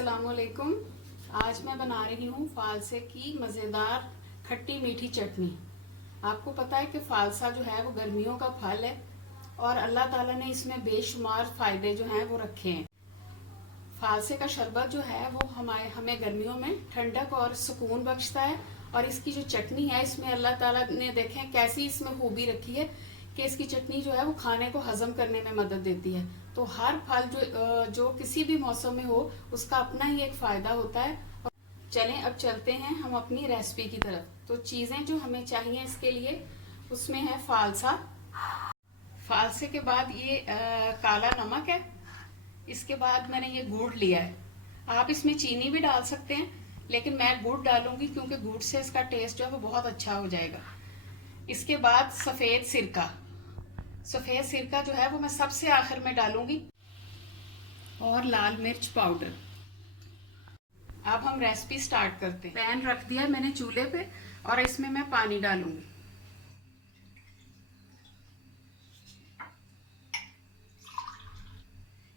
अस्सलामुअलैकुम। आज मैं बना रही हूँ फालसे की मज़ेदार खट्टी मीठी चटनी। आपको पता है कि फालसा जो है वो गर्मियों का फल है और अल्लाह ताला ने इसमें बेशुमार फायदे जो हैं वो रखे हैं। फालसे का शरबत जो है वो हमें गर्मियों में ठंडक और सुकून बख्शता है और इसकी जो चटनी है इसमें अल्लाह ताला ने देखें कैसी इसमें खूबी रखी है कि इसकी चटनी जो है वो खाने को हजम करने में मदद देती है। तो हर फल जो किसी भी मौसम में हो उसका अपना ही एक फायदा होता है। चलें अब चलते हैं हम अपनी रेसिपी की तरफ। तो चीजें जो हमें चाहिए इसके लिए उसमें है फालसा, फालसे के बाद ये काला नमक है, इसके बाद मैंने ये गुड़ लिया है। आप इसमें चीनी भी डाल सकते हैं लेकिन मैं गुड़ डालूंगी क्योंकि गुड़ से इसका टेस्ट जो है वो बहुत अच्छा हो जाएगा। इसके बाद सफेद सिरका, सफेद सिरका जो है वो मैं सबसे आखिर में डालूंगी, और लाल मिर्च पाउडर। अब हम रेसिपी स्टार्ट करते हैं। पैन रख दिया मैंने चूल्हे पे और इसमें मैं पानी डालूंगी।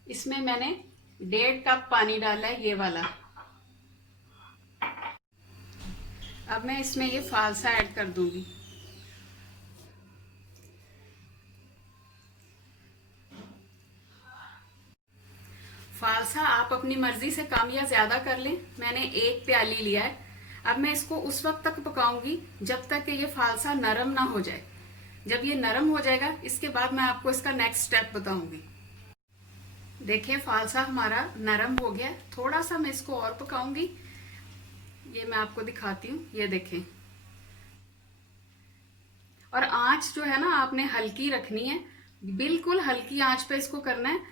इसमें मैंने 1.5 कप पानी डाला है, ये वाला। अब मैं इसमें ये फालसा ऐड कर दूंगी। फालसा आप अपनी मर्जी से कम या ज्यादा कर लें। मैंने 1 प्याली लिया है। अब मैं इसको उस वक्त तक पकाऊंगी जब तक कि ये फालसा नरम ना हो जाए। जब ये नरम हो जाएगा इसके बाद मैं आपको इसका नेक्स्ट स्टेप बताऊंगी। देखिए फालसा हमारा नरम हो गया। थोड़ा सा मैं इसको और पकाऊंगी, ये मैं आपको दिखाती हूँ। ये देखें, और आंच जो है ना आपने हल्की रखनी है, बिल्कुल हल्की आंच पे इसको करना है।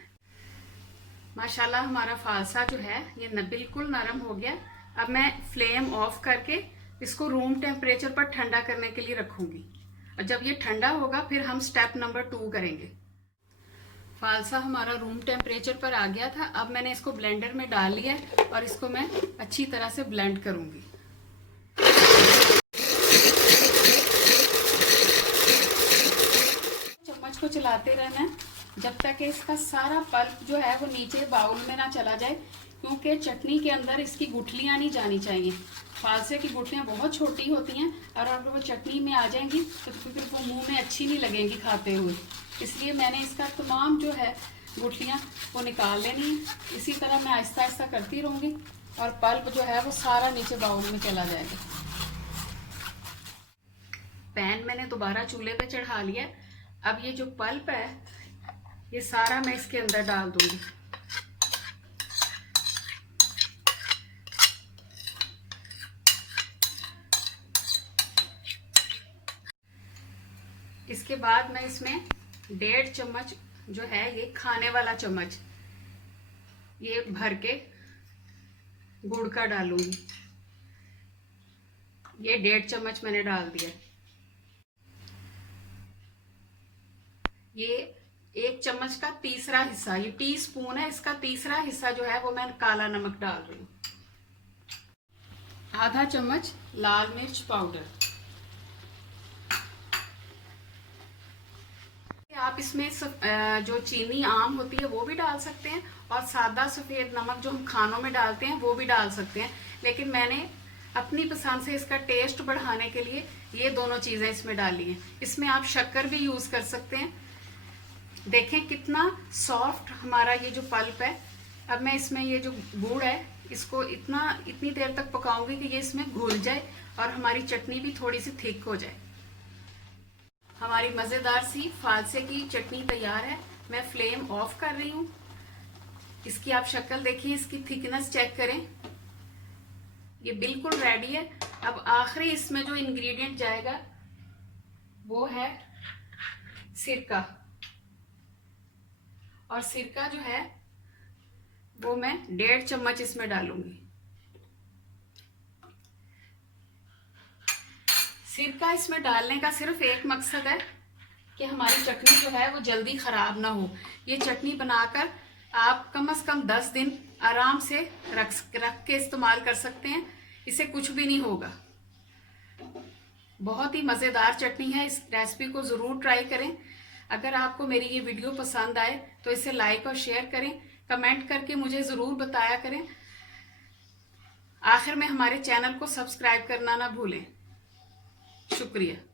माशाल्लाह हमारा फालसा जो है ये बिल्कुल नरम हो गया। अब मैं फ्लेम ऑफ करके इसको रूम टेम्परेचर पर ठंडा करने के लिए रखूंगी, और जब ये ठंडा होगा फिर हम स्टेप नंबर 2 करेंगे। फालसा हमारा रूम टेम्परेचर पर आ गया था। अब मैंने इसको ब्लेंडर में डाल लिया है और इसको मैं अच्छी तरह से ब्लेंड करूंगी। चम्मच को चलाते रहना है जब तक कि इसका सारा पल्प जो है वो नीचे बाउल में ना चला जाए, क्योंकि चटनी के अंदर इसकी गुठलियां नहीं जानी चाहिए। फालसे की गुठलियां बहुत छोटी होती हैं और अगर वो चटनी में आ जाएंगी तो फिर वो मुंह में अच्छी नहीं लगेंगी खाते हुए। इसलिए मैंने इसका तमाम जो है गुठलियां वो निकाल लेनी है। इसी तरह मैं आहिस्ता आहिस्ता करती रहूंगी और पल्प जो है वो सारा नीचे बाउल में चला जाएगा। पैन मैंने दोबारा चूल्हे पे चढ़ा लिया। अब ये जो पल्प है ये सारा मैं इसके अंदर डाल दूंगी। इसके बाद मैं इसमें 1.5 चम्मच जो है ये खाने वाला चम्मच ये भर के गुड़ का डालूंगी। ये 1.5 चम्मच मैंने डाल दिया। ये 1 चम्मच का तीसरा हिस्सा, ये टीस्पून है, इसका तीसरा हिस्सा जो है वो मैं काला नमक डाल रही हूँ। आधा चम्मच लाल मिर्च पाउडर। आप इसमें जो चीनी आम होती है वो भी डाल सकते हैं और सादा सफेद नमक जो हम खानों में डालते हैं वो भी डाल सकते हैं, लेकिन मैंने अपनी पसंद से इसका टेस्ट बढ़ाने के लिए ये दोनों चीजें इसमें डाली हैं। इसमें आप शक्कर भी यूज कर सकते हैं। देखें कितना सॉफ्ट हमारा ये जो पल्प है। अब मैं इसमें ये जो गुड़ है इसको इतनी देर तक पकाऊंगी कि ये इसमें घुल जाए और हमारी चटनी भी थोड़ी सी थिक हो जाए। हमारी मजेदार सी फालसे की चटनी तैयार है। मैं फ्लेम ऑफ कर रही हूँ। इसकी आप शक्ल देखिए, इसकी थिकनेस चेक करें, ये बिल्कुल रेडी है। अब आखिरी इसमें जो इंग्रेडिएंट जाएगा वो है सिरका, और सिरका जो है वो मैं 1.5 चम्मच इसमें डालूंगी। सिरका इसमें डालने का सिर्फ एक मकसद है कि हमारी चटनी जो है वो जल्दी खराब ना हो। ये चटनी बनाकर आप कम से कम 10 दिन आराम से रख के इस्तेमाल कर सकते हैं, इसे कुछ भी नहीं होगा। बहुत ही मज़ेदार चटनी है। इस रेसिपी को ज़रूर ट्राई करें। अगर आपको मेरी ये वीडियो पसंद आए तो इसे लाइक और शेयर करें। कमेंट करके मुझे ज़रूर बताया करें आखिर में हमारे चैनल को सब्सक्राइब करना ना भूलें। शुक्रिया।